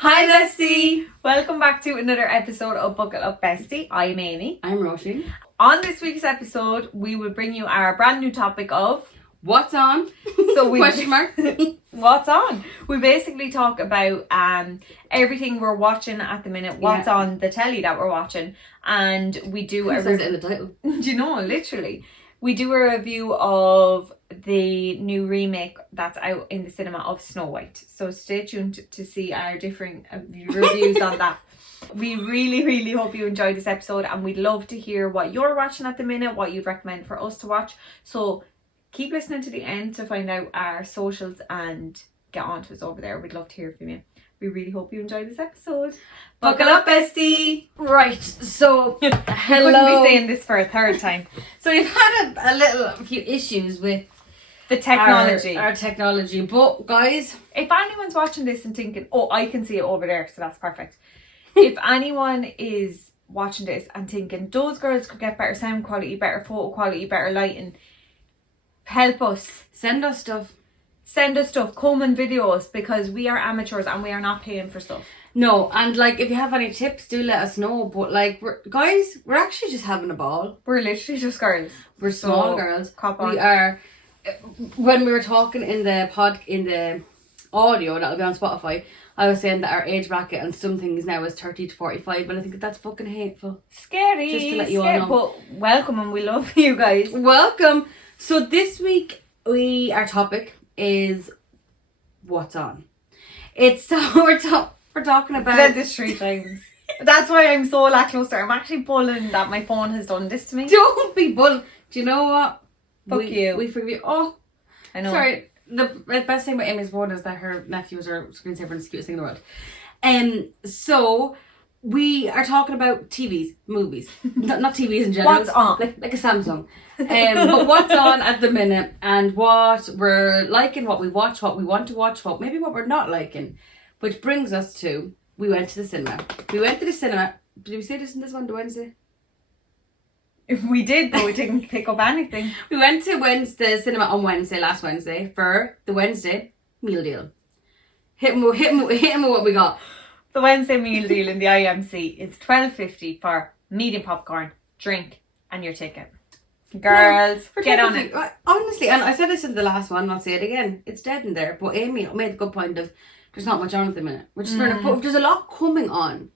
Hi Bestie! Welcome back to another episode of Buckle Up Bestie. I'm Amy. I'm Roisin. On this week's episode, we will bring you our brand new topic of What's on? So we Question mark. What's on? We basically talk about everything we're watching at the minute, what's on the telly that we're watching, and we do It says it in the title. Do you know, literally. We do a review of the new remake that's out in the cinema of Snow White. So stay tuned to see our different reviews on that. We really hope you enjoyed this episode, and we'd love to hear what you're watching at the minute, what you'd recommend for us to watch. So keep listening to the end to find out our socials and get on to us over there. We'd love to hear from you. We really hope you enjoyed this episode. Buckle up, bestie! Right, so Hello. Couldn't be saying this for a third time. So we've had a few issues with the technology. Our technology, but guys, if anyone's watching this and thinking, oh, I can see it over there, so that's perfect. If anyone is watching this and thinking those girls could get better sound quality, better photo quality, better lighting, help us. Send us stuff, comment videos, because we are amateurs and we are not paying for stuff. No, and like if you have any tips, do let us know. But like, we're actually just having a ball. We're literally just girls. We're small girls. Cop on. We are. When we were talking in the audio that'll be on Spotify, I was saying that our age bracket and some things now is 30 to 45, but I think that's fucking hateful. Scary. Just to let you all know. But welcome, and we love you guys. Welcome. So this week our topic is what's on. We're talking about. I've said this 3 times. That's why I'm so lackluster. I'm actually bullying that my phone has done this to me. Don't be bullying. Do you know what? Fuck you. We forgive. Oh, I know. Sorry. The best thing about Amy's phone is that her nephew is her screensaver and the cutest thing in the world. So we are talking about TVs, movies, not TVs in general. What's on? Like a Samsung. But what's on at the minute, and what we're liking, what we watch, what we want to watch, what we're not liking. Which brings us to, we went to the cinema. Did we say this in this one, the Wednesday? We did, but we didn't pick up anything. We went to the cinema on last Wednesday, for the Wednesday meal deal. Hit 'em with what we got. The Wednesday meal deal in the IMC is $12.50 for medium popcorn, drink, and your ticket. Girls, get on it. Honestly, and I said this in the last one, I'll say it again. It's dead in there, but Amy made a good point of there's not much on at the minute, which is fair enough. But there's a lot coming on.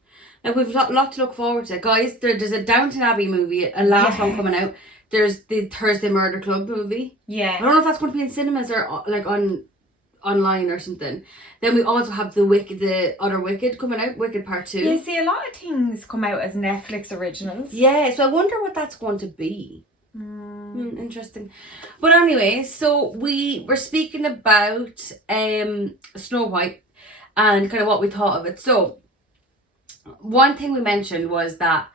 Like, we've got a lot to look forward to. Guys, there's a Downton Abbey movie, a last one coming out. There's the Thursday Murder Club movie. Yeah. I don't know if that's going to be in cinemas or like online or something. Then we also have the other Wicked coming out, Wicked Part 2. Yeah, see, a lot of things come out as Netflix originals. Yeah, so I wonder what that's going to be. Interesting. But anyway, so we were speaking about Snow White and kind of what we thought of it. So one thing we mentioned was that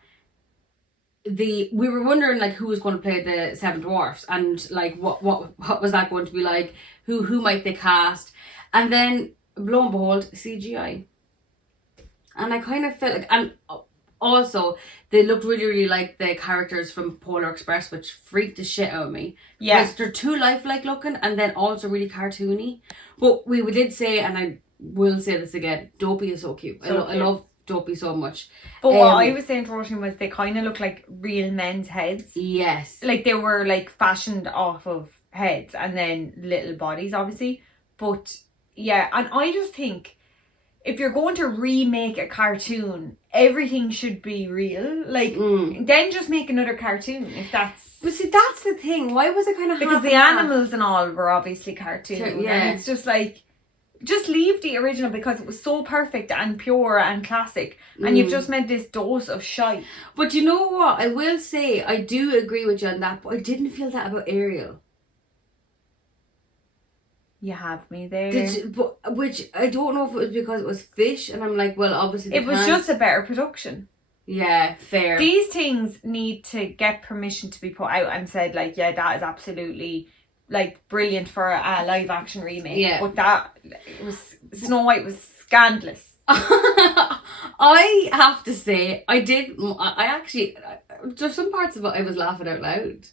we were wondering like who was going to play the Seven Dwarfs, and like what was that going to be like, who might they cast, and then lo and behold, CGI. And I kind of felt like, and also they looked really like the characters from Polar Express, which freaked the shit out of me. Yeah, because they're too lifelike looking and then also really cartoony. But we did say, and I will say this again, Dopey is so cute. I love Dopey so much. But what I was saying to Roisin was they kind of look like real men's heads. Yes. Like they were like fashioned off of heads and then little bodies, obviously. But yeah, and I just think if you're going to remake a cartoon, everything should be real. Like, then just make another cartoon if that's... But see, that's the thing. Why was it kind of because the animals and all were obviously cartoon. Yeah. And it's just like, just leave the original because it was so perfect and pure and classic. And you've just made this dose of shite. But you know what? I will say, I do agree with you on that, but I didn't feel that about Ariel. You have me there. Which I don't know if it was because it was fish, and I'm like, well, obviously it was just a better production. Yeah, fair. These things need to get permission to be put out and said like, yeah, that is absolutely like brilliant for a live action remake. Yeah. But Snow White was scandalous. I have to say, I actually, there's some parts of it I was laughing out loud.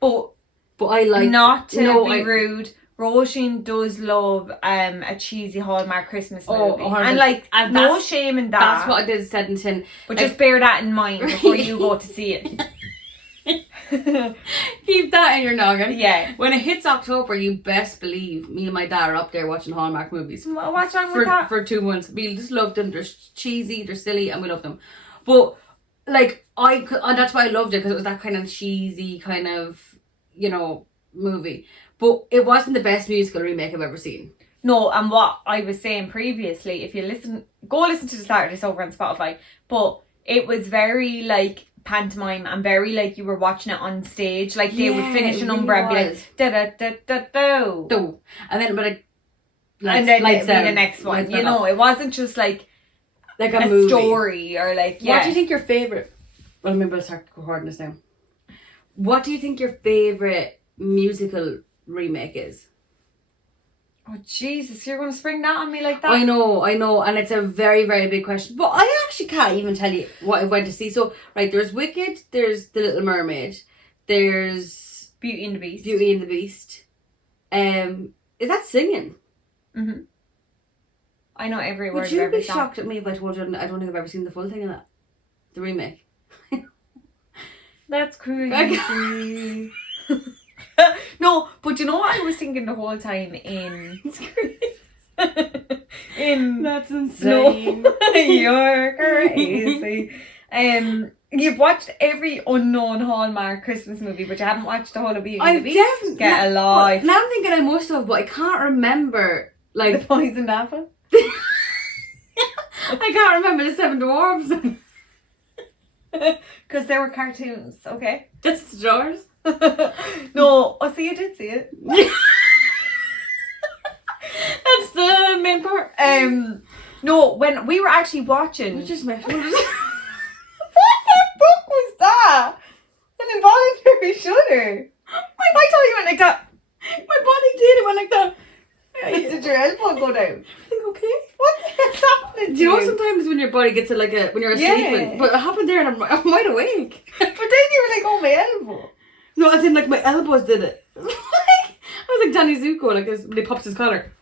But I like... not to be rude, Roisin does love a cheesy Hallmark Christmas movie. 100%. And like, And no shame in that. That's what I did said in tin. But like, just bear that in mind before you go to see it. Keep that in your noggin. Yeah. When it hits October, you best believe me and my dad are up there watching Hallmark movies. What's wrong with that? For 2 months. We just love them. They're cheesy, they're silly, and we love them. But like and that's why I loved it, because it was that kind of cheesy kind of, you know, movie. But it wasn't the best musical remake I've ever seen. No, and what I was saying previously, if you go listen to the start of this over on Spotify, but it was very like pantomime and very like you were watching it on stage. Like they would finish a number and be like da da da da da do, and then and then it'd be the next one. You know, it wasn't just like a movie. Story or like What do you think your favorite? Well, maybe I'll start recording this now. What do you think your favorite musical remake is? Oh Jesus, you're going to spring that on me like that? I know, and it's a very, very big question. But I actually can't even tell you what I went to see. So, right, there's Wicked, there's The Little Mermaid, there's Beauty and the Beast. Beauty and the Beast. Is that singing? Mm-hmm. I know every word. Would you be shocked at me if I told you I don't think I've ever seen the full thing of that? The remake. That's crazy. No, but you know what I was thinking the whole time in That's insane. No, you're crazy. You've watched every unknown Hallmark Christmas movie, but you haven't watched the whole of Beauty and the Beast. Get a life. Now I'm thinking I must have, but I can't remember like The Poisoned Apple. I can't remember the Seven Dwarfs. Because they were cartoons, okay? That's yours. No, oh, see, you did see it. That's the main part. No, when we were actually watching. We just met. What the fuck was that? An involuntary shudder. I thought you went like that. My body did. It went like that. Did your elbow go down? Everything okay? What the hell's happening to Do you know sometimes when your body gets when you're asleep, but it happened there and I'm wide awake. But then you were like, oh, my elbow. No, as in like my elbows did it. I was like Danny Zuko, like when he pops his collar.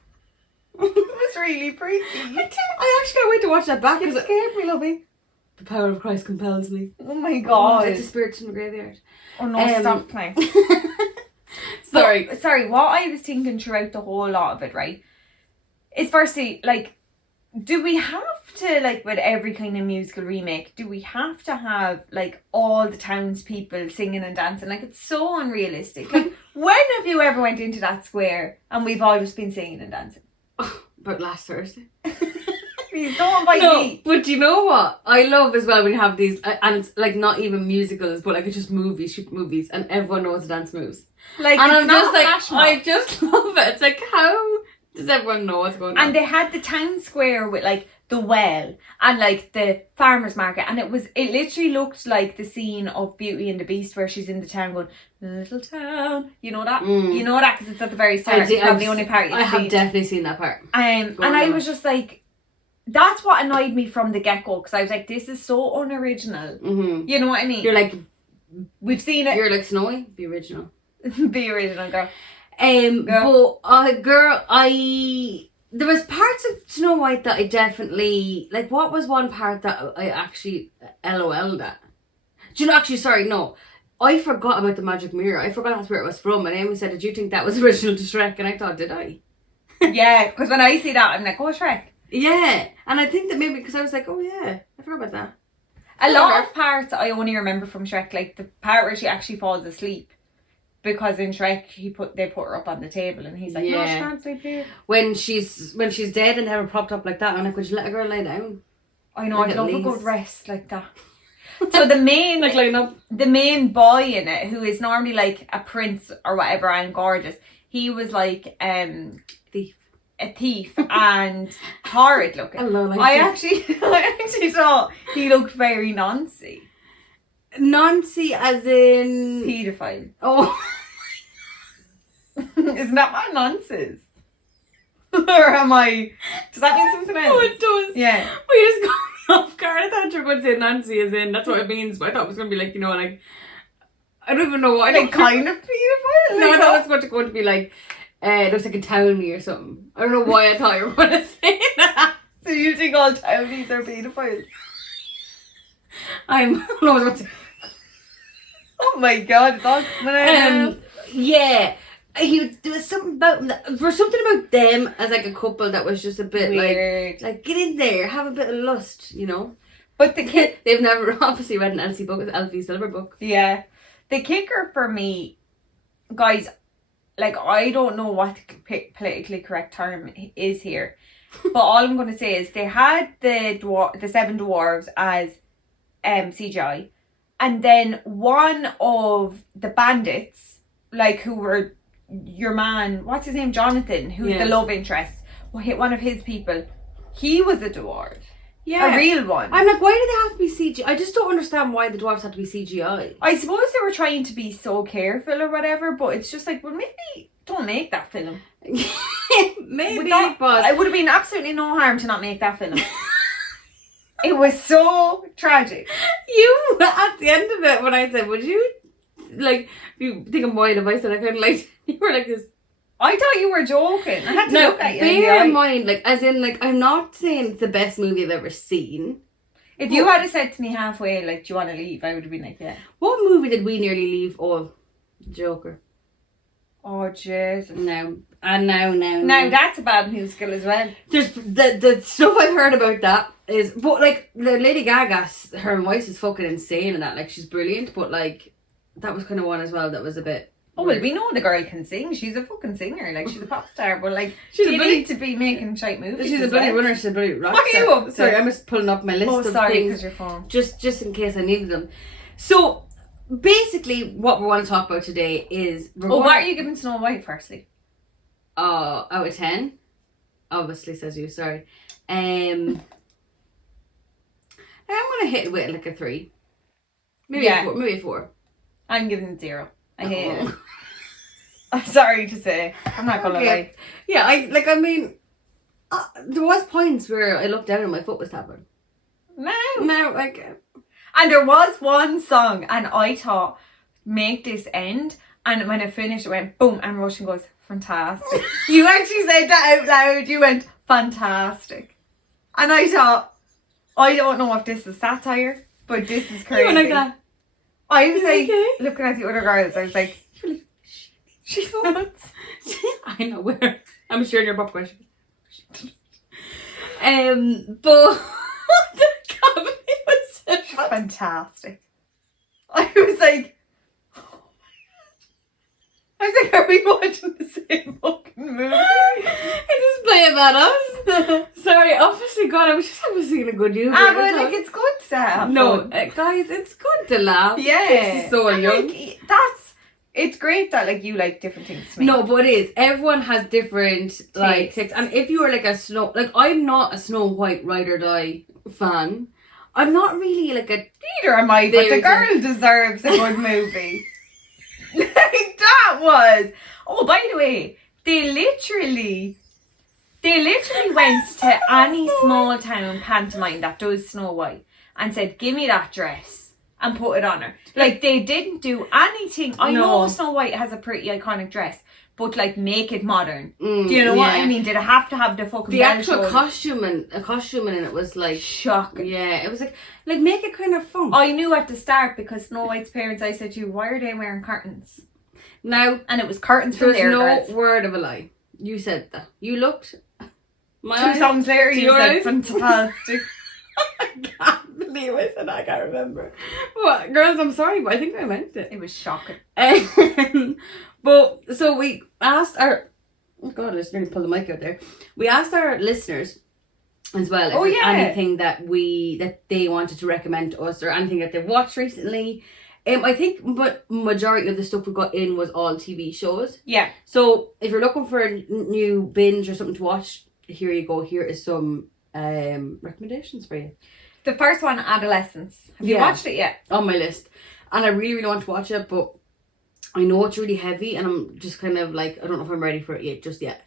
It was really freaky. I actually can't wait to watch that back. It scared me, lovey. The power of Christ compels me. Oh my god. It's the spirits in the graveyard. Oh no, stop playing. Sorry. But, sorry, what I was thinking throughout the whole lot of it, right, is firstly, like, do we have to, like, with every kind of musical remake, do we have to have, like, all the townspeople singing and dancing? Like, it's so unrealistic. Like, when have you ever went into that square and we've all just been singing and dancing? About last Thursday. Please don't invite me. But you know what I love as well when you have these, and it's like not even musicals, but like it's just movies, and everyone knows the dance moves. Like, and it's I'm not just like, I just love it. It's like, how does everyone know what's going on? And they had the town square with like the well and like the farmer's market, and it literally looked like the scene of Beauty and the Beast where she's in the town going, little town. You know that? You know that because it's at the very start. It's probably the only part I have definitely seen that part. And I was just like, that's what annoyed me from the get-go, because I was like, this is so unoriginal. Mm-hmm. You know what I mean? You're like, we've seen it. You're like Snowy, be original. Be original, girl. But girl, there was parts of Snow White that I definitely like. What was one part that I actually LOL'd at? Do you know? Actually, sorry, no. I forgot about the magic mirror. I forgot that's where it was from. And Amy said, "Did you think that was original to Shrek?" And I thought, "Did I?" Yeah, because when I see that, I'm like, "Oh, Shrek." Yeah, and I think that maybe because I was like, "Oh yeah, I forgot about that." A lot of parts I only remember from Shrek, like the part where she actually falls asleep. Because in Shrek, they put her up on the table and he's like, no, she can't sleep here. When she's dead and have her propped up like that, I'm like, would you let a girl lay down? I know, I'd love a good rest like that. So the main like laying up. The main boy in it, who is normally like a prince or whatever and gorgeous, he was like a thief and horrid looking. Hello, like I actually thought he looked very Nancy. Nancy as in paedophile. Oh. Isn't that what nonsense? Or am I? Does that mean something else? Oh, it does. Yeah. We just got off guard. I thought you were going to say Nancy as in that's what it means, but I thought it was going to be like, you know, like I don't even know what. Like kind of paedophile? No, I thought it was going to be like It looks like a townie or something. I don't know why I thought you were going to say that. So you think all townies are pedophiles? Oh my god, it's all yeah. There was something about them as like a couple that was just a bit weird. like get in there, have a bit of lust, you know. But the kid, they've never obviously read an Elsie book, it's Elfie Silver book. Yeah, the kicker for me, guys, like I don't know what the politically correct term is here, but all I'm going to say is they had the seven dwarves as CGI, and then one of the bandits, like who were your man, what's his name, Jonathan, who's the love interest, one of his people, he was a dwarf. Yeah, a real one. I'm like, why do they have to be CGI? I just don't understand why the dwarves have to be CGI. I suppose they were trying to be so careful or whatever, but it's just like, well, maybe don't make that film. Maybe, but it would have been absolutely no harm to not make that film. It was so tragic. You, at the end of it, when I said, would you, like, you think of my advice, and I kind of like, you were like this. I thought you were joking. I had to look at you. Bear in mind, like, as in, like, I'm not saying it's the best movie I've ever seen. If you had said to me halfway, like, do you want to leave? I would have been like, yeah. What movie did we nearly leave? Oh, Joker. Oh, Jesus. No, that's a bad musical as well. There's the stuff I've heard about that is, but like the Lady Gaga, her voice is fucking insane and that, like she's brilliant, but like that was kind of one as well that was a bit. Oh well, we know the girl can sing. She's a fucking singer. Like she's a pop star, but like she need to be making shite movies. She's a bloody runner. She's a bloody rock star. What are you up to? Sorry, I'm just pulling up my list of things. Because your phone. Just in case I needed them. So. Basically, what we want to talk about today is... what are you giving Snow White, firstly? Out of 10? Obviously, says you, sorry. I'm going to hit it with like a 3. Maybe a 4. I'm giving it 0. I hate it. I'm sorry to say. I'm not going to lie. Yeah, there was points where I looked down and my foot was tapping. No, like... And there was one song, and I thought, make this end. And when it finished, it went boom, and Roshan goes, fantastic. You actually said that out loud. You went, fantastic. And I thought, I don't know if this is satire, but this is crazy. You went like that? I was like, looking at the other girls, I was like, she's nuts. I know where. I'm sure your pop question. But the comedy was fantastic. I was like, are we watching the same fucking movie? I just play about us. Sorry, obviously, God, I was seeing a good movie. But like, it's good to have fun. Guys, it's good to laugh. Yeah, it's so young. Like, it's great that like you like different things to me. No, but it is. Everyone has different like tastes. And if you were like I'm not a Snow White ride or die fan. I'm not really like a... Neither am I, but the girl deserves a good movie. Like, that was... Oh, by the way, they literally went to any small town pantomime that does Snow White and said, give me that dress and put it on her. Like, they didn't do anything. I know Snow White has a pretty iconic dress, but like make it modern. Do you know what I mean? Did it have to have the fucking the actual costuming in it was like shocking. Yeah, it was like make it kind of fun. I knew at the start because Snow White's parents, I said to you, why are they wearing curtains? Now, and it was curtains from there. There's no word of a lie. You said that. You looked. My 2 songs later, you said fantastic. I can't believe I said that. I can't remember. What, girls? I'm sorry, but I think I meant it. It was shocking. But so we asked our... Oh God, I just nearly pulled the mic out there. We asked our listeners as well if there's anything that they wanted to recommend to us or anything that they've watched recently. I think but majority of the stuff we got in was all TV shows. Yeah. So if you're looking for a new binge or something to watch, here you go. Here is some recommendations for you. The first one, Adolescence. Have you watched it yet? On my list. And I really, really want to watch it, but I know it's really heavy and I'm just kind of like, I don't know if I'm ready for it just yet.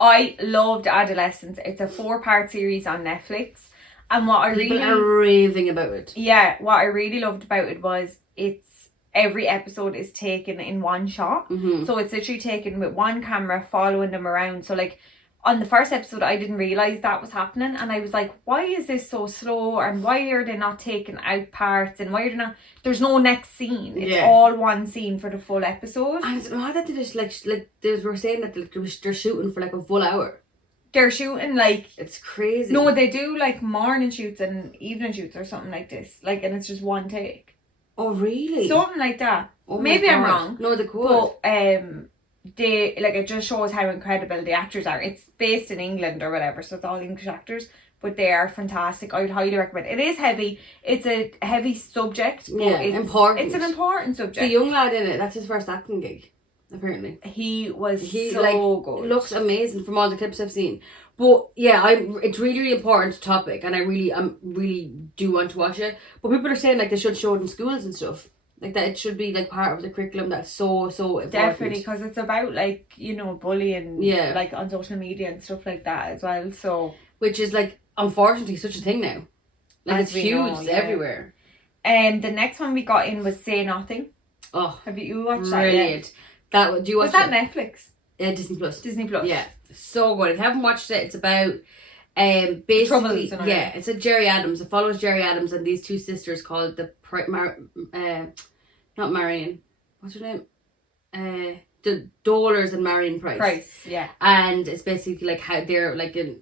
I loved Adolescence. It's a 4-part series on Netflix. And what I People are raving about it. Yeah, what I really loved about it was it's every episode is taken in one shot. So it's literally taken with one camera following them around. So like on the first episode, I didn't realise that was happening, and I was like, why is this so slow, and why are they not taking out parts, and why are they not, there's no next scene, it's all one scene for the full episode. And it's mad that they just like they were saying that they're shooting for like a full hour. They're shooting like, it's crazy. No, they do like morning shoots and evening shoots or something like this, like, and it's just one take. Oh really? Something like that. Oh maybe I'm wrong. No, they could. But they, like, it just shows how incredible the actors are. It's based in England or whatever, so it's all English actors, but they are fantastic. I'd highly recommend it. It is heavy. It's a heavy subject, but important. It's an important subject. The young lad in it, that's his first acting gig, apparently. He was so good. Looks amazing from all the clips I've seen. But yeah, it's really, really important topic, and I really do want to watch it. But people are saying like they should show it in schools and stuff. Like that it should be like part of the curriculum. That's so important. Definitely, because it's about like, you know, bullying, like on social media and stuff like that as well. So, which is like unfortunately such a thing now. Like it's huge, it's everywhere. And the next one we got in was Say Nothing. Oh, have you watched brilliant. that yet? Do you watch was that Netflix? Disney Plus. Disney Plus. Yeah, so good. If you haven't watched it, it's about basically it's a Jerry Adams. It follows Jerry Adams and these two sisters called not Marion, what's her name, the Dollars and Marion Price, and it's basically like how they're like in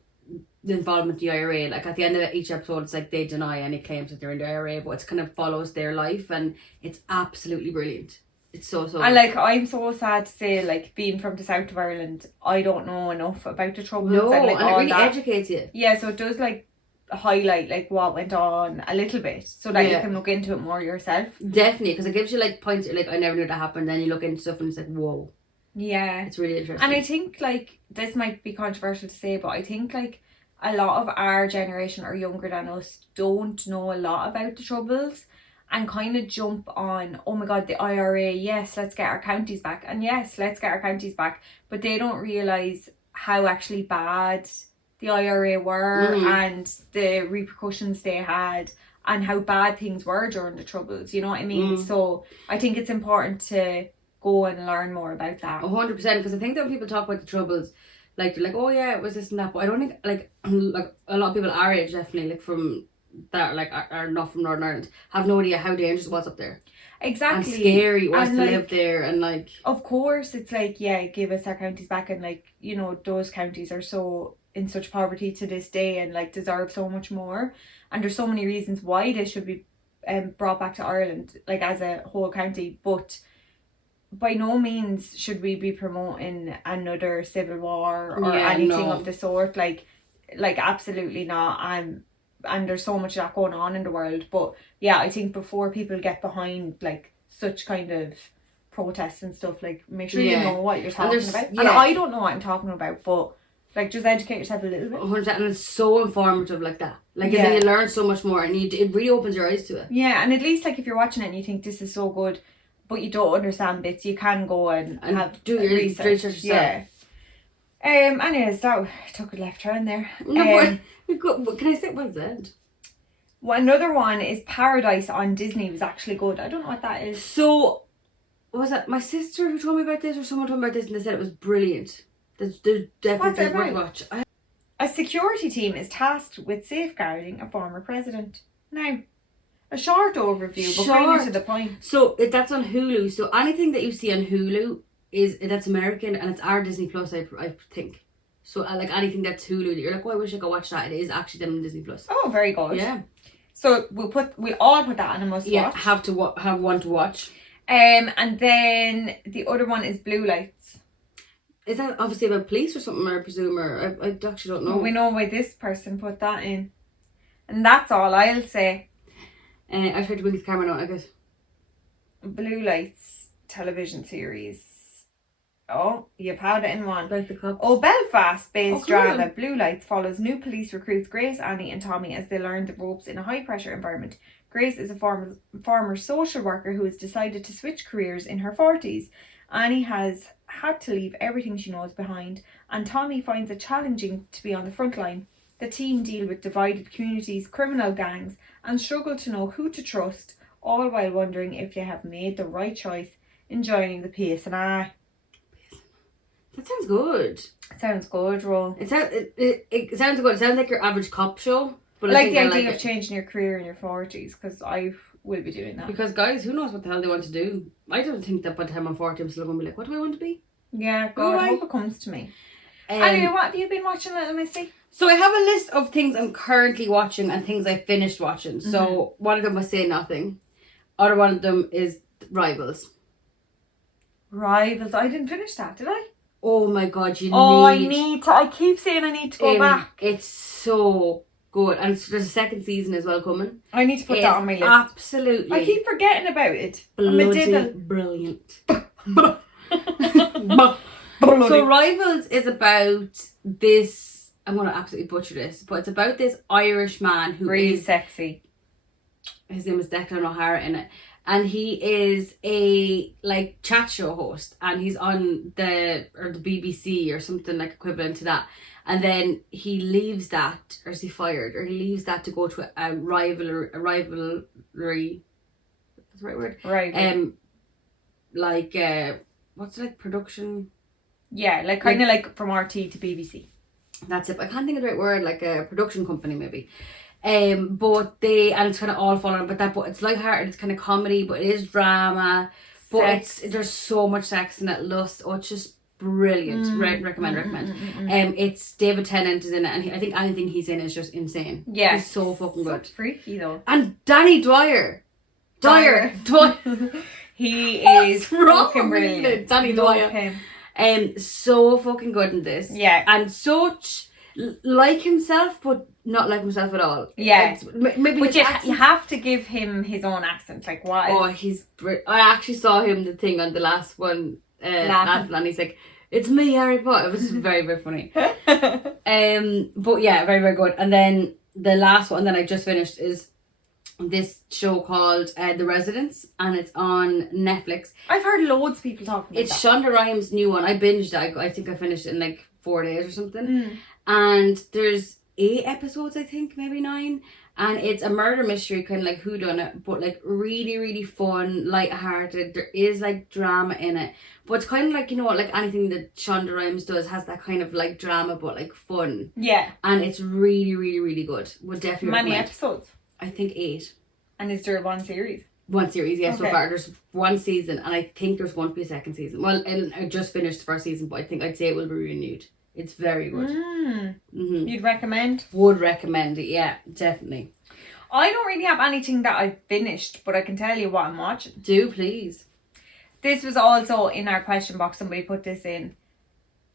the involvement in the IRA. Like at the end of each episode, it's like they deny any claims that they're in the IRA, but it kind of follows their life, and it's absolutely brilliant. It's so and like, I'm so sad to say, like, being from the south of Ireland, I don't know enough about the Troubles. No, and it really educates you. Yeah, so it does like highlight like what went on a little bit, so that you can look into it more yourself. Definitely, because it gives you like points like, I never knew that happened. Then you look into stuff and it's like, whoa. Yeah, it's really interesting. And I think like, this might be controversial to say, but I think like a lot of our generation or younger than us don't know a lot about the Troubles, and kind of jump on, oh my god, the IRA, yes, let's get our counties back, and yes, let's get our counties back, but they don't realise how actually bad the IRA were and the repercussions they had, and how bad things were during the Troubles, you know what I mean? So I think it's important to go and learn more about that. 100%, because I think that when people talk about the Troubles, like they're like, oh yeah, it was this and that, but I don't think like a lot of people our age, definitely like from that, like are not from Northern Ireland, have no idea how dangerous it was up there. Exactly. And scary it was to like, live there, and like, of course it's like, yeah, give us our counties back, and like, you know, those counties are so in such poverty to this day and like deserve so much more, and there's so many reasons why they should be brought back to Ireland, like as a whole county, but by no means should we be promoting another civil war or anything of the sort, like absolutely not. And there's so much of that going on in the world, but yeah, I think before people get behind like such kind of protests and stuff, like make sure you know what you're talking about. And I don't know what I'm talking about, but like just educate yourself a little bit. 100%, and it's so informative like that. Like you learn so much more, and it really opens your eyes to it. Yeah, and at least like if you're watching it and you think this is so good, but you don't understand bits, you can go and have do your research yourself. Yeah. Anyways, that took a left turn there. No, but can I say what's it? Well, another one is Paradise on Disney was actually good. I don't know what that is. So, was that my sister who told me about this, or someone told me about this and they said it was brilliant? There's definitely worth to watch. A security team is tasked with safeguarding a former president. Now, a short overview, but kind of to the point. So that's on Hulu. So anything that you see on Hulu that's American, and it's our Disney Plus, I think. So like anything that's Hulu that you're like, oh, I wish I could watch that, it is actually done on Disney Plus. Oh, very good. Yeah. So we'll all put that on a must watch. Yeah, have one to watch. And then the other one is Blue Lights. Is that obviously about police or something, I presume, or I actually don't know. Well, we know why this person put that in. And that's all I'll say. I tried to bring the camera out, I guess. Blue Lights television series. Oh, you've had it in one. Like the cops. Oh, Belfast-based drama Blue Lights follows new police recruits Grace, Annie and Tommy as they learn the ropes in a high-pressure environment. Grace is a former social worker who has decided to switch careers in her 40s. Annie has had to leave everything she knows behind, and Tommy finds it challenging to be on the front line. The team deal with divided communities, criminal gangs, and struggle to know who to trust all while wondering if you have made the right choice in joining the PSNI. That sounds good. Sounds good, Ro. It sounds good. It sounds like your average cop show. But I like the idea of changing your career in your 40s, because I will be doing that. Because guys, who knows what the hell they want to do? I don't think that by the time I'm 40 I'm still going to be like, what do I want to be? Yeah, God, I hope it comes to me. Anyway, what have you been watching, little Missy? So I have a list of things I'm currently watching and things I finished watching. So one of them was Say Nothing. Other one of them is Rivals. Rivals? I didn't finish that, did I? Oh my God, I need to. I keep saying I need to go back. It's so good. And there's a second season as well coming. I need to put that on my list. Absolutely. I keep forgetting about it. Bloody brilliant. So Rivals is about this, I'm going to absolutely butcher this, but it's about this Irish man who really is sexy. His name is Declan O'Hara in it. And he is a like chat show host, and he's on the BBC or something like equivalent to that. And then he leaves that, or is he fired? Or he leaves that to go to a rivalry. That's the right word. Right. Like what's it, like, production? Yeah, like kind of like from RT to BBC. That's it. I can't think of the right word. Like a production company maybe. But it's kind of all falling, but it's lighthearted, it's kind of comedy, but it is drama. But there's so much sex in it, lust. Oh, it's just brilliant. Recommend. It's David Tennant is in it, and I think anything he's in is just insane. Yeah, he's so fucking good. Freaky though. And Danny Dwyer. He is fucking brilliant. Danny Dwyer. So fucking good in this. Yeah, and such like himself, but not like himself at all. Yeah, maybe. But you have to give him his own accent. Like what? Oh, I actually saw him the thing on the last one. And he's like, "It's me, Harry Potter." It was very, very funny. But yeah, very, very good. And then the last one that I just finished is this show called The Residence, and it's on Netflix. I've heard loads of people talking about it. It's Shonda Rhimes' new one. I binged it. I think I finished it in like 4 days or something. And there's 8 episodes, I think, maybe 9. And it's a murder mystery, kind of like whodunit, but like really, really fun, light-hearted. There is like drama in it. But it's kind of like, you know what, like anything that Shonda Rhimes does has that kind of like drama, but like fun. Yeah. And it's really, really, really good. Would definitely recommend. Many episodes? I think 8. And is there one series? One series, yeah. Okay. So far there's 1 season, and I think there's going to be a second season. Well, I just finished the first season, but I'd say it will be renewed. It's very good. You'd recommend? Would recommend it, yeah, definitely. I don't really have anything that I've finished, but I can tell you what I'm watching. Do, please. This was also in our question box. Somebody put this in.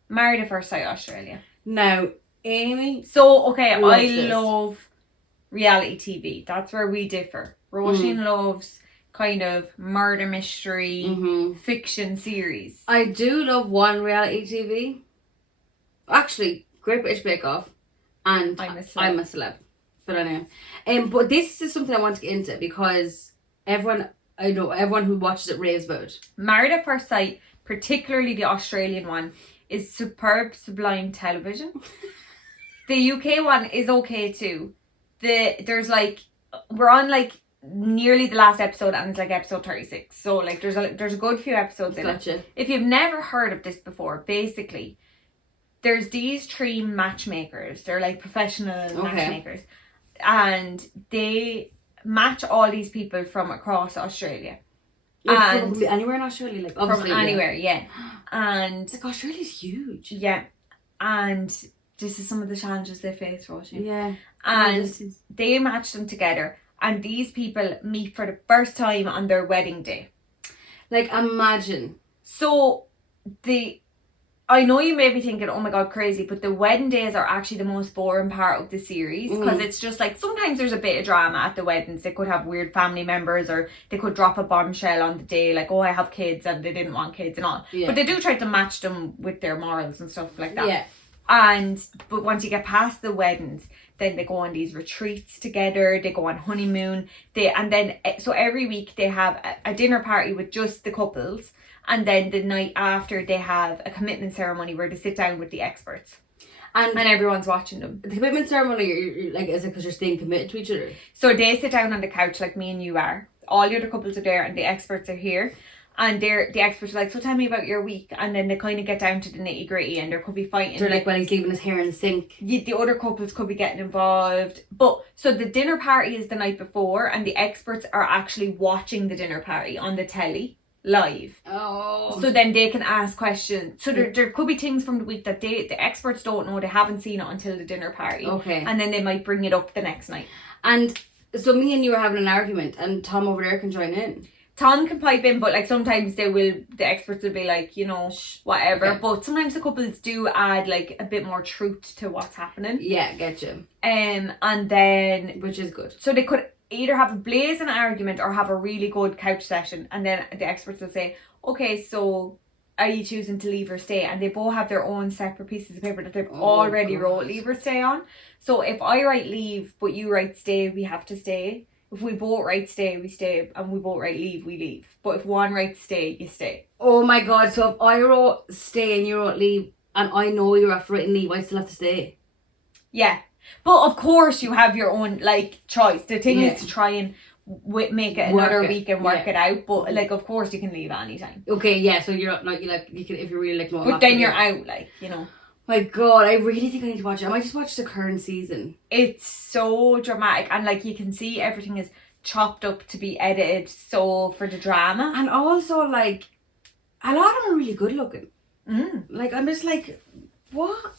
Married at First Sight Australia. Now, Amy. So, okay, I love reality TV. That's where we differ. Roisin loves kind of murder mystery, fiction series. I do love one reality TV. Actually, Great British Bake Off and I'm a Celeb. But anyway. But this is something I want to get into because everyone who watches it raves about it. Married at First Sight, particularly the Australian one, is superb, sublime television. The UK one is okay too. We're on like nearly the last episode, and it's like episode 36. So like there's a good few episodes in it. If you've never heard of this before, basically there's these 3 matchmakers. They're like professional matchmakers. And they match all these people from across Australia. And probably anywhere in Australia, like obviously. From anywhere, yeah. And like Australia's huge. Yeah. And this is some of the challenges they face, Roisin. Yeah. And they match them together. And these people meet for the first time on their wedding day. Like, imagine. So I know you may be thinking, oh my God, crazy, but the wedding days are actually the most boring part of the series, because it's just like, sometimes there's a bit of drama at the weddings. They could have weird family members, or they could drop a bombshell on the day, like, oh, I have kids, and they didn't want kids and all. Yeah. But they do try to match them with their morals and stuff like that. Yeah. But once you get past the weddings, then they go on these retreats together, they go on honeymoon, so every week they have a dinner party with just the couples. And then the night after, they have a commitment ceremony where they sit down with the experts. And everyone's watching them. The commitment ceremony, you're like, is it because you're staying committed to each other? So they sit down on the couch like me and you are. all the other couples are there and the experts are here. And the experts are like, so tell me about your week. And then they kind of get down to the nitty gritty and there could be fighting. They're like, when he's leaving his hair in the sink. The other couples could be getting involved. But so the dinner party is the night before and the experts are actually watching the dinner party on the telly live. Oh. So then they can ask questions. So there could be things from the week that the experts don't know. They haven't seen it until the dinner party. Okay. And then they might bring it up the next night. And so me and you were having an argument and Tom over there can join in. Tom can pipe in, but like sometimes the experts will be like, you know, whatever. Okay. But sometimes the couples do add like a bit more truth to what's happening. Yeah, get you. And then, which is good. So they could either have a blazing argument or have a really good couch session, and then the experts will say, okay, so are you choosing to leave or stay? And they both have their own separate pieces of paper that they've already wrote leave or stay on. So if I write leave but you write stay, we have to stay. If we both write stay, we stay, and we both write leave, we leave. But if one writes stay, you stay. Oh my god, so if I wrote stay and you wrote leave, and I know you're after writing leave, I still have to stay. Yeah. But of course you have your own, like, choice. The thing is to try and make it another week and work it out. But, like, of course you can leave at any time. Okay, yeah, so you're not, you can, if you're really like, no. But then you're out, like, you know. My god, I really think I need to watch it. I might just watch the current season. It's so dramatic, and like you can see everything is chopped up to be edited so for the drama. And also like a lot of them are really good looking. Like I'm just like, what?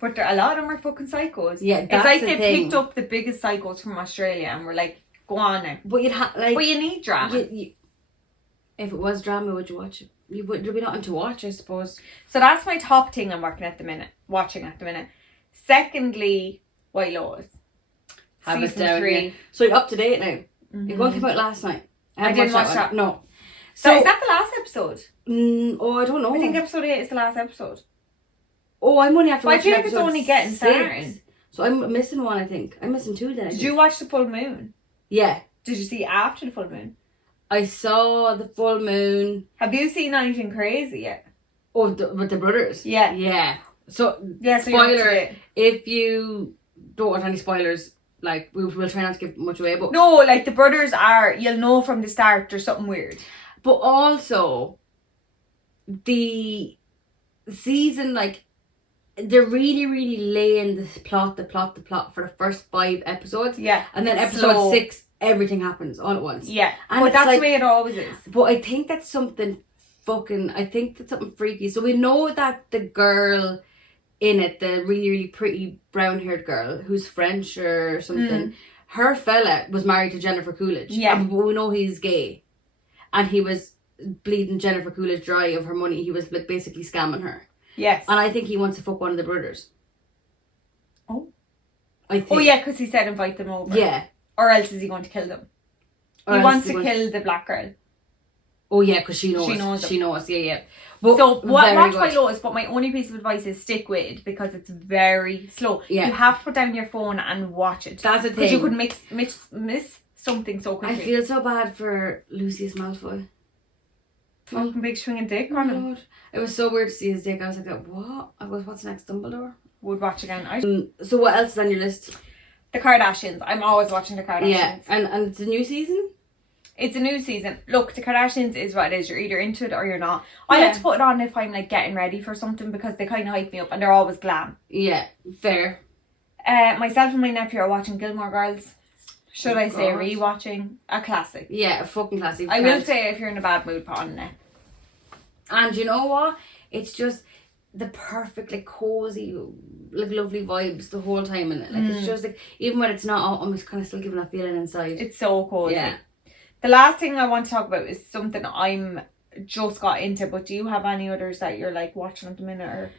But a lot of them are fucking psychos. Yeah, that's it's like the they thing. picked up the biggest psychos from Australia and were like, go on now. But you'd have like, but you need drama. If it was drama, would you watch it? There'd be nothing to watch, I suppose. So that's my top thing I'm watching at the minute. Secondly, White Lotus. Have it Season down 3. here. So you're up to date now. It won't come out last night. I didn't watch that. No. So is that the last episode? Oh, I don't know. I think episode 8 is the last episode. Oh, I'm only after But I watching feel like it's only getting 6. started. So I'm missing one, I think. I'm missing 2 then. Did you watch the full moon? Yeah. Did you see after the full moon? I saw the full moon. Have you seen anything crazy yet? Oh, with the brothers? Yeah. Yeah. So, so spoiler, if you don't want any spoilers, like, we'll try not to give much away, but... No, like, the brothers are, you'll know from the start there's something weird. But also, the season, like, they're really, really laying the plot for the first 5 episodes. Yeah. And then episode 6, everything happens all at once. Yeah. And but that's like, the way it always is. But I think that's something something freaky. So we know that the girl in it, the really, really pretty brown-haired girl, who's French or something, her fella was married to Jennifer Coolidge. Yeah. But we know he's gay. And he was bleeding Jennifer Coolidge dry of her money. He was like basically scamming her. Yes. And I think he wants to fuck one of the brothers. Oh. I think. Oh yeah, because he said invite them over. Yeah. Or else is he going to kill them? He wants to kill the black girl. Oh yeah, because she knows. She knows. Yeah. But so watch good. White Lotus, but my only piece of advice is stick with it because it's very slow. Yeah. You have to put down your phone and watch it. That's the thing. Because you could miss something so quickly. I feel so bad for Lucius Malfoy. Fucking big swinging dick on him. God. It was so weird to see his dick. I was like, what? I goes, what's next, Dumbledore? Would watch again. So what else is on your list? The Kardashians. I'm always watching the Kardashians. Yeah, and it's a new season? It's a new season. Look, the Kardashians is what it is. You're either into it or you're not. I like to put it on if I'm like getting ready for something because they kind of hype me up and they're always glam. Yeah, fair. Myself and my nephew are watching Gilmore Girls. Should I say rewatching? A classic. Yeah, a fucking classic. I will say if you're in a bad mood, put on it. And you know what? It's just the perfect, like, cozy, like, lovely vibes the whole time in it. Like, it's just like, even when it's not, I'm just kind of still giving that feeling inside. It's so cozy. Yeah. The last thing I want to talk about is something I'm just got into, but do you have any others that you're like watching at the minute or?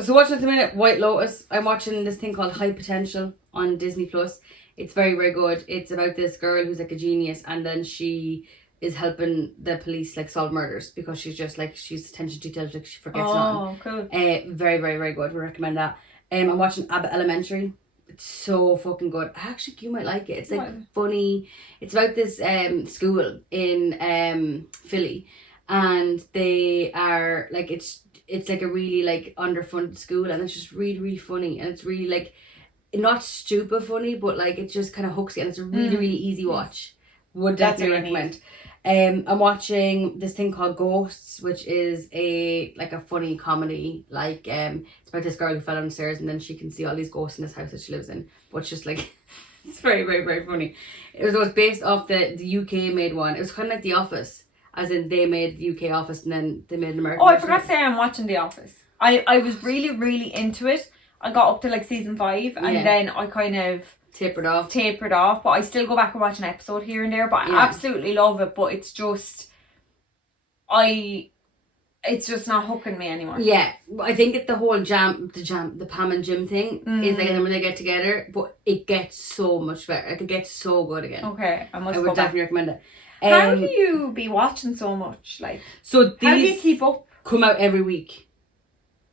So watching at the minute, White Lotus. I'm watching this thing called High Potential on Disney Plus. It's very, very good. It's about this girl who's like a genius, and then she is helping the police like solve murders because she's just like, she's attention to detail, like she forgets nothing. Cool. Very, very, very good. We recommend that. I'm watching Abbott Elementary. It's so fucking good. Actually, you might like it. It's like funny. It's about this school in Philly, and they are like, it's like a really like underfunded school, and it's just really, really funny, and it's really like not stupid funny, but like it just kind of hooks you, and it's a really, really easy watch. Would That's definitely what you recommend. I'm watching this thing called Ghosts, which is a funny comedy. It's about this girl who fell down the stairs and then she can see all these ghosts in this house that she lives in. But it's just like it's very, very, very funny. It was based off the UK made one. It was kind of like The Office, as in they made the UK Office and then they made an American. Oh, I forgot to say I'm watching The Office. I was really, really into it. I got up to like season 5 and then I kind of tapered off, but I still go back and watch an episode here and there, but I absolutely love it, but it's just it's just not hooking me anymore. Yeah, I think the whole the Pam and Jim thing is like when they get together, but it gets so much better. Like, it gets so good again. Okay, I would definitely recommend it. How do you be watching so much? Like, so how do you keep up? Come out every week.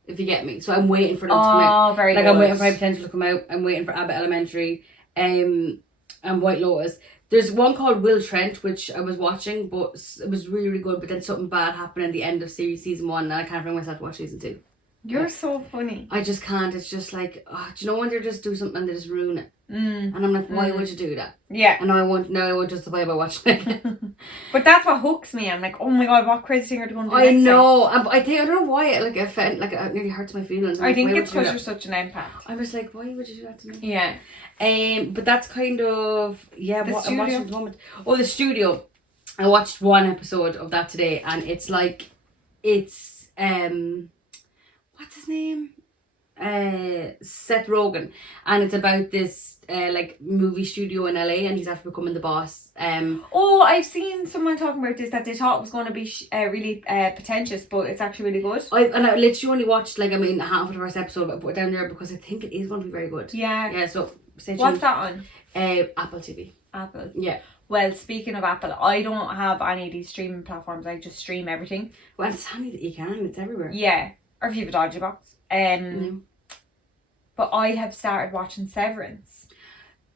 If you get me. So I'm waiting for them to come out. Oh, very good. I'm waiting for High Potential to come out. I'm waiting for Abbott Elementary. And White Lotus. There's one called Will Trent, which I was watching, but it was really, really good. But then something bad happened at the end of season 1, and I can't bring myself to watch season 2. You're so funny. I just can't. It's just like, do you know when they just do something and they just ruin it? And I'm like, why would you do that? Yeah. And now I won't justify by watching it. But that's what hooks me. I'm like, oh my god, what crazy thing are they going to do I next know. I don't know why it nearly hurts my feelings. I think it's because you're such an empath. I was like, why would you do that to me? Yeah. But that's kind of what I'm watching at the moment. Oh, The Studio. I watched one episode of that today, and it's what's his name? Seth Rogen, and it's about this movie studio in LA, and he's after becoming the boss. I've seen someone talking about this, that they thought it was going to be really pretentious, but it's actually really good. I literally only watched half of the first episode, but I put it down there because I think it is going to be very good. Yeah. So stay tuned. What's that on? Apple TV. Apple. Yeah. Well, speaking of Apple, I don't have any of these streaming platforms. I just stream everything. Well, it's handy that you can. It's everywhere. Yeah. Or if you have a dodgy box. But I have started watching Severance.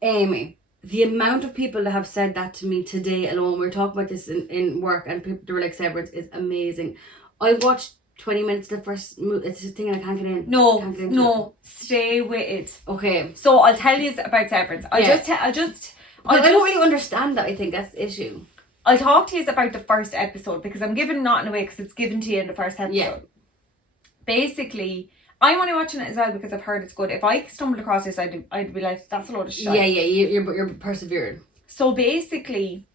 Amy, the amount of people that have said that to me today alone, we were talking about this in work, and people, they were like, Severance is amazing. I watched 20 minutes the first it's a thing and I can't get in. No, stay with it. Okay. So I'll tell you about Severance. I don't really understand that. I think that's the issue. I'll talk to you about the first episode because I'm giving nothing away because it's given to you in the first episode. Yeah. Basically, I'm only watching it as well because I've heard it's good. If I stumbled across this, I'd be like, that's a load of shit. Yeah, you're persevering. So basically,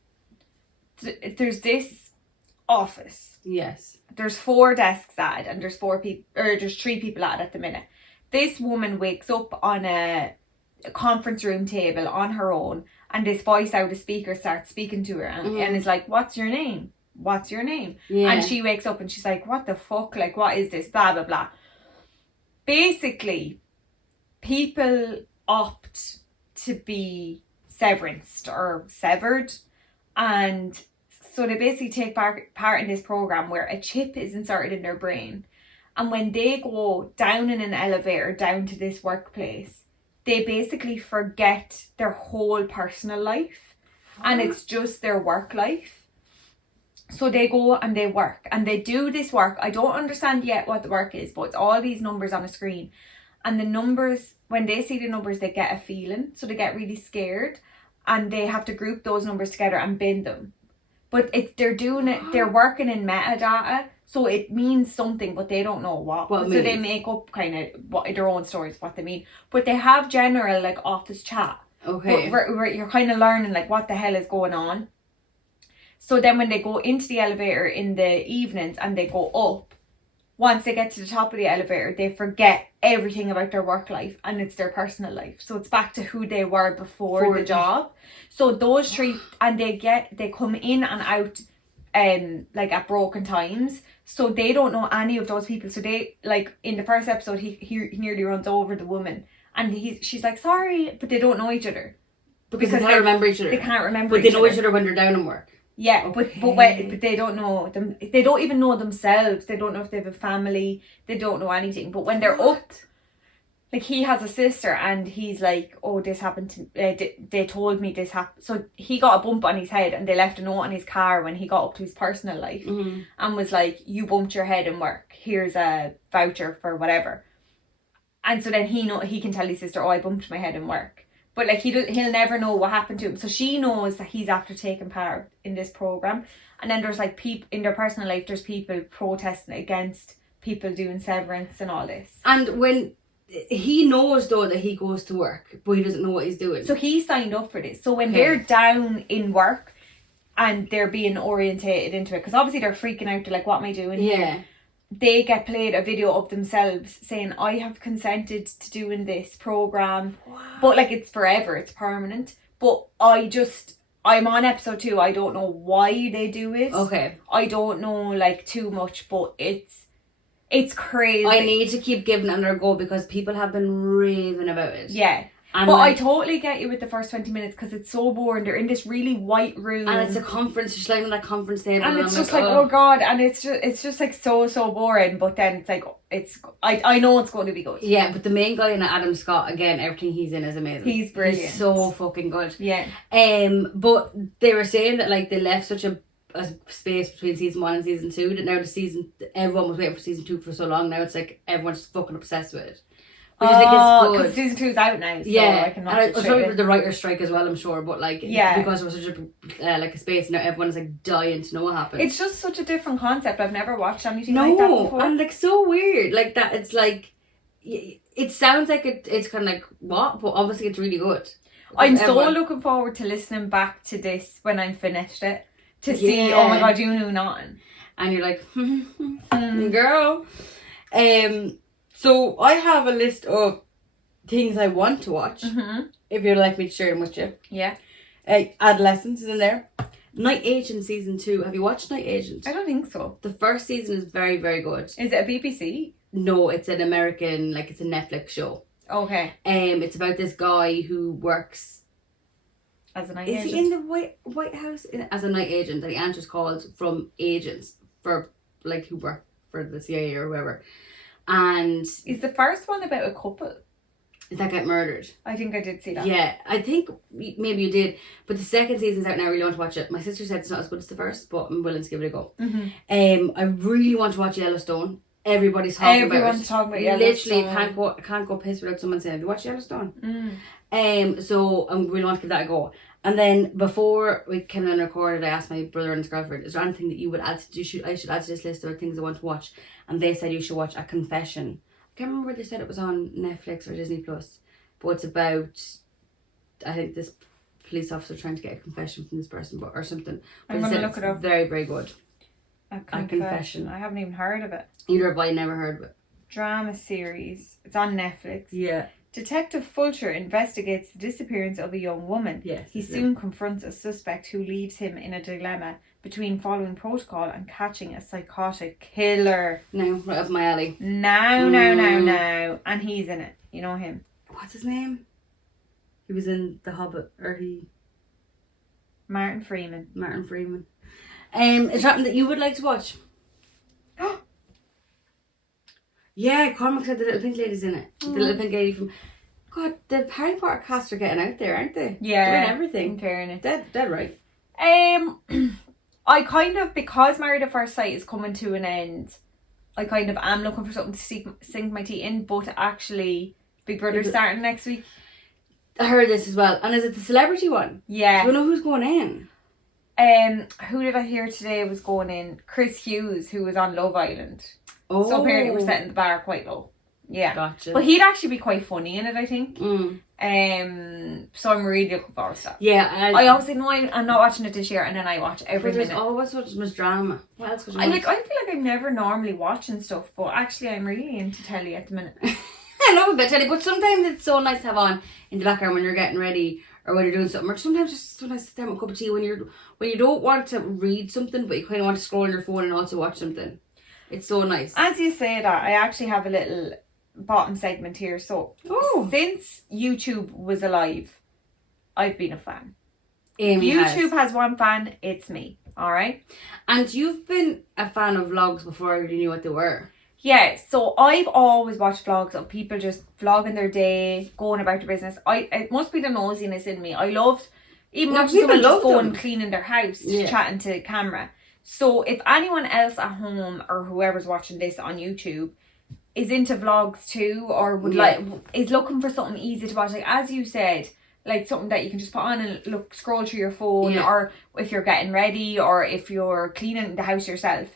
there's this office. Yes. There's 4 desks at it, and there's 3 people at it at the minute. This woman wakes up on a conference room table on her own, and this voice out of speaker starts speaking to her, and is like, what's your name? What's your name? Yeah. And she wakes up and she's like, what the fuck? Like, what is this? Blah, blah, blah. Basically, people opt to be severanced or severed, and so they basically take part in this program where a chip is inserted in their brain, and when they go down in an elevator down to this workplace, they basically forget their whole personal life, and it's just their work life. So they go and they work and they do this work. I don't understand yet what the work is, but it's all these numbers on a screen. And the numbers, when they see the numbers, they get a feeling. So they get really scared and they have to group those numbers together and bin them. But they're working in metadata. So it means something, but they don't know what. So they make up kind of their own stories, what they mean. But they have general office chat. Okay. Where you're kind of learning what the hell is going on. So then when they go into the elevator in the evenings and they go up, once they get to the top of the elevator, they forget everything about their work life and it's their personal life. So it's back to who they were before the job. So those 3, and they come in and out at broken times. So they don't know any of those people. So they, in the first episode, he nearly runs over the woman and she's like, sorry, but they don't know each other. Because they can't remember each other. They can't remember But they know each other when they're down in work. Yeah, okay. but they don't know them. They don't even know themselves. They don't know if they have a family. They don't know anything. But when they're up, he has a sister, and he's like, "Oh, this happened to. They told me this happened." So he got a bump on his head, and they left a note on his car when he got up to his personal life, and was like, "You bumped your head in work. Here's a voucher for whatever." And so then he can tell his sister, "Oh, I bumped my head in work." But like he'll never know what happened to him. So she knows that he's after taking part in this program. And then there's like people in their personal life, there's people protesting against people doing severance and all this. And when he knows though that he goes to work, but he doesn't know what he's doing. So he signed up for this. So when they're down in work and they're being orientated into it, because obviously they're freaking out, they're like, what am I doing here? They get played a video of themselves saying, I have consented to doing this program. Wow. But like it's forever, it's permanent. But I'm on episode 2. I don't know why they do it. Okay. I don't know like too much, but it's crazy. I need to keep giving it another go because people have been raving about it. Yeah. And but I totally get you with the first 20 minutes because it's so boring. They're in this really white room. And it's a conference. She's lying on that conference table. And it's just like, oh God. And it's just like so boring. But then it's like, I know it's going to be good. Yeah, but the main guy in it, Adam Scott, again, everything he's in is amazing. He's brilliant. He's so fucking good. Yeah. But they were saying that like they left such a space between season 1 and season 2 that now everyone was waiting for season 2 for so long. Now it's like everyone's fucking obsessed with it. Which I think is good. Because season 2 is out now, so yeah, I can watch and it. It's probably with the writer's strike as well, I'm sure. But like, because there was such a space, now everyone's like dying to know what happened. It's just such a different concept. I've never watched anything like that before. And like so weird, like that. It's like it sounds like it's kind of like what, but obviously it's really good. I'm so looking forward to listening back to this when I'm finished it to see. Oh my God, you knew nothing, and you're like, girl. So I have a list of things I want to watch. Mm-hmm. If you'd like me to share them with you. Yeah. Adolescence is in there. Night Agent season 2. Have you watched Night Agent? I don't think so. The first season is very, very good. Is it a BBC? No, it's an American, like it's a Netflix show. Okay. It's about this guy who works as a night agent. Is he in the White House as a night agent? And he answers calls from agents for like who work for the CIA or whoever. And is the first one about a couple that get murdered? I think I did see that. Yeah, I think maybe you did. But the second season's out now. I really want to watch it. My sister said it's not as good as the first, but I'm willing to give it a go. Mm-hmm. I really want to watch Yellowstone. Everybody's talking about it. Everyone's talking about Yellowstone. Literally, can't go piss without someone saying, "Have you watched Yellowstone?" So I really want to give that a go. And then before we came in and recorded, I asked my brother and his girlfriend, "Is there anything that you would add to? I should add to this list of things I want to watch?" And they said you should watch A Confession. I can't remember where they said it was on Netflix or Disney Plus, but it's about, I think, this police officer trying to get a confession from this person or something. But I'm going to look it up. Very, very good. A Confession. I haven't even heard of it. Either have I, never heard of it. Drama series. It's on Netflix. Yeah. Detective Fulcher investigates the disappearance of a young woman. Yes. He soon confronts a suspect who leaves him in a dilemma between following protocol and catching a psychotic killer. No, right up my alley. No. And he's in it. You know him. What's his name? He was in The Hobbit, or he... Martin Freeman. Is there something that you would like to watch? Yeah, Cormac said the Little Pink Lady's in it. The Little Pink Lady from... God, the Harry Potter cast are getting out there, aren't they? Yeah. They're in everything. In fairness. Dead right. I kind of, because Married at First Sight is coming to an end, I kind of am looking for something to sink my teeth in, but actually Big Brother's starting next week. I heard this as well. And is it the celebrity one? Yeah. Do you know who's going in? Who did I hear today was going in? Chris Hughes, who was on Love Island. Oh. So apparently we're setting the bar quite low. Yeah. Gotcha. But he'd actually be quite funny in it, I think. So I'm really looking forward to that. Yeah. I obviously know I'm not watching it this year, and then I watch every minute. There's always so much drama. What else could you I feel like I'm never normally watching stuff, but actually I'm really into telly at the minute. I love a bit of telly, but sometimes it's so nice to have on in the background when you're getting ready or when you're doing something. Or sometimes it's so nice to sit down with a cup of tea when you don't want to read something, but you kind of want to scroll on your phone and also watch something. It's so nice. As you say that, I actually have a little bottom segment here. So since YouTube was alive, I've been a fan. Amy if YouTube has one fan, it's me. Alright? And you've been a fan of vlogs before I really knew what they were. Yeah, so I've always watched vlogs of people just vlogging their day, going about their business. It must be the nosiness in me. I loved even watching someone just going cleaning their house, chatting to camera. So if anyone else at home or whoever's watching this on YouTube is into vlogs too, or would is looking for something easy to watch, like as you said, like something that you can just put on and scroll through your phone, Yeah. or if you're getting ready, or if you're cleaning the house yourself.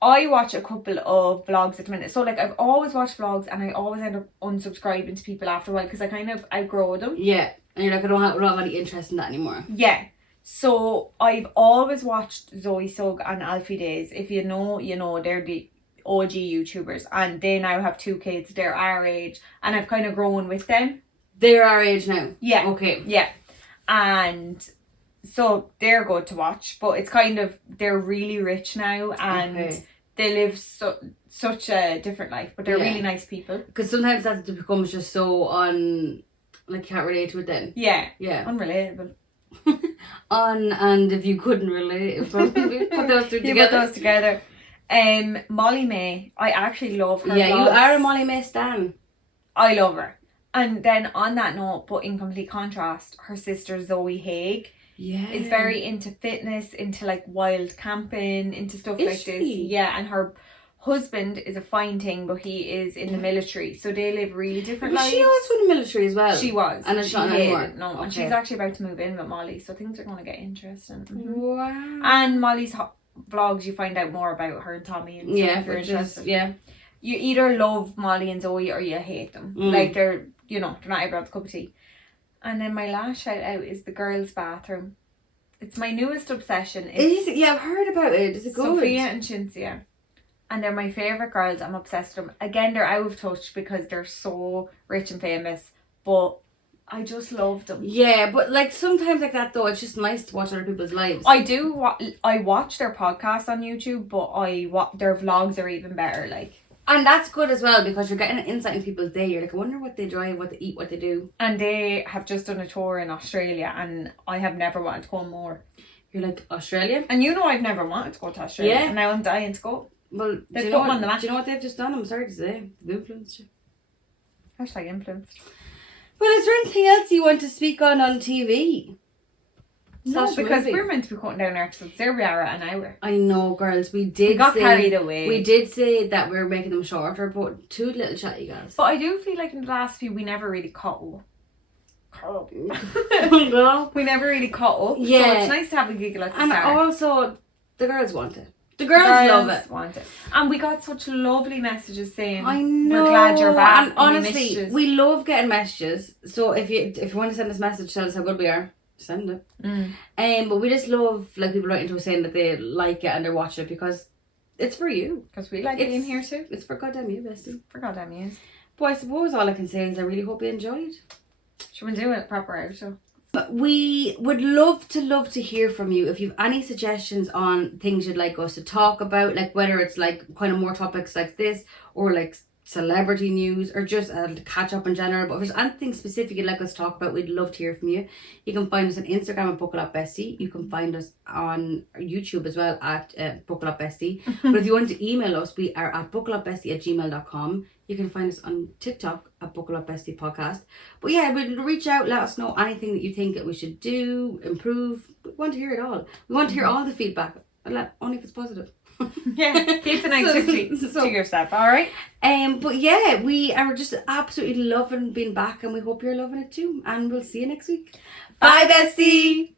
I watch a couple of vlogs at the minute. So like I've always watched vlogs, and I always end up unsubscribing to people after a while because I kind of outgrow them. Yeah. And you're like, I don't have any interest in that anymore. Yeah. So I've always watched Zoe Sugg and Alfie Days. If you know, you know, they're the OG YouTubers, and they now have 2 kids. They're our age, and I've kind of grown with them. They're our age now. Yeah. Okay. Yeah. And so they're good to watch, but it's kind of, they're really rich now, and they live such a different life, but they're really nice people. Because sometimes that becomes just so like, can't relate to it then. Yeah. Yeah. Unrelatable. And if you couldn't relate, put those two together. You put those together. Molly May, I actually love her. Yeah, vlogs. you are a Molly May stan. I love her. And then on that note, but in complete contrast, her sister Zoe Haig is very into fitness, into like wild camping, into stuff like this. Yeah, and her husband is a fine thing, but he is in the military, so they live really different lives. She was in the military as well. She was, and it's not anymore. No, and she's actually about to move in with Molly, so things are going to get interesting. Wow. And Molly's vlogs, you find out more about her and Tommy and stuff if you're interested. You either love Molly and Zoe or you hate them. Like they're, you know, they're not everyone's cup of tea. And then my last shout out is the girls' bathroom. It's my newest obsession. Yeah, I've heard about it. Is it good? Sophia and Shinsia. And they're my favourite girls. I'm obsessed with them. Again, they're out of touch because they're so rich and famous. But I just love them. Yeah, but like sometimes like that though, it's just nice to watch other people's lives. I watch their podcasts on YouTube, but their vlogs are even better. Like. And that's good as well, because you're getting an insight in people's day. You're like, I wonder what they drive, what they eat, what they do. And they have just done a tour in Australia, and I have never wanted to go more. You're like, Australia? And you know I've never wanted to go to Australia. And now I'm dying to go. Well, they've put them on the map. Do you know what they've just done? I'm sorry to say. They've influenced you. #influenced. Well, is there anything else you want to speak on TV? No, because we're meant to be cutting down our episodes. There we are at an hour. I know, girls. We got carried away. We did say that we were making them shorter, but too little chatty, guys. But I do feel like in the last few, we never really caught up. We never really caught up. Yeah. So it's nice to have a giggle at the start. And also, the girls want it. The girls love it. Want it. And we got such lovely messages saying, I know. We're glad you're back. And honestly, we love getting messages. So if you want to send us a message, tell us how good we are. Send it. But we just love like people writing to us saying that they like it and they're watching it because it's for you. Because we like being here too. It's for goddamn you, bestie. For goddamn you. But I suppose all I can say is I really hope you enjoyed. Should we do it proper outro? But we would love to hear from you if you've any suggestions on things you'd like us to talk about, like whether it's like kind of more topics like this or like celebrity news or just catch up in general. But if there's anything specific you'd like us to talk about, we'd love to hear from you. You can find us on Instagram at Buckle Up Bestie. You can find us on YouTube as well at Buckle Up Bestie. But if you want to email us, we are at buckleupbestie@gmail.com. You can find us on TikTok at Buckle Up Bestie Podcast. But yeah, we'd reach out, let us know anything that you think that we should do, improve. We want to hear it all. We want to hear all the feedback, only if it's positive. Yeah, keep the negativity to yourself, alright? But yeah, we are just absolutely loving being back, and we hope you're loving it too. And we'll see you next week. Bye, bestie!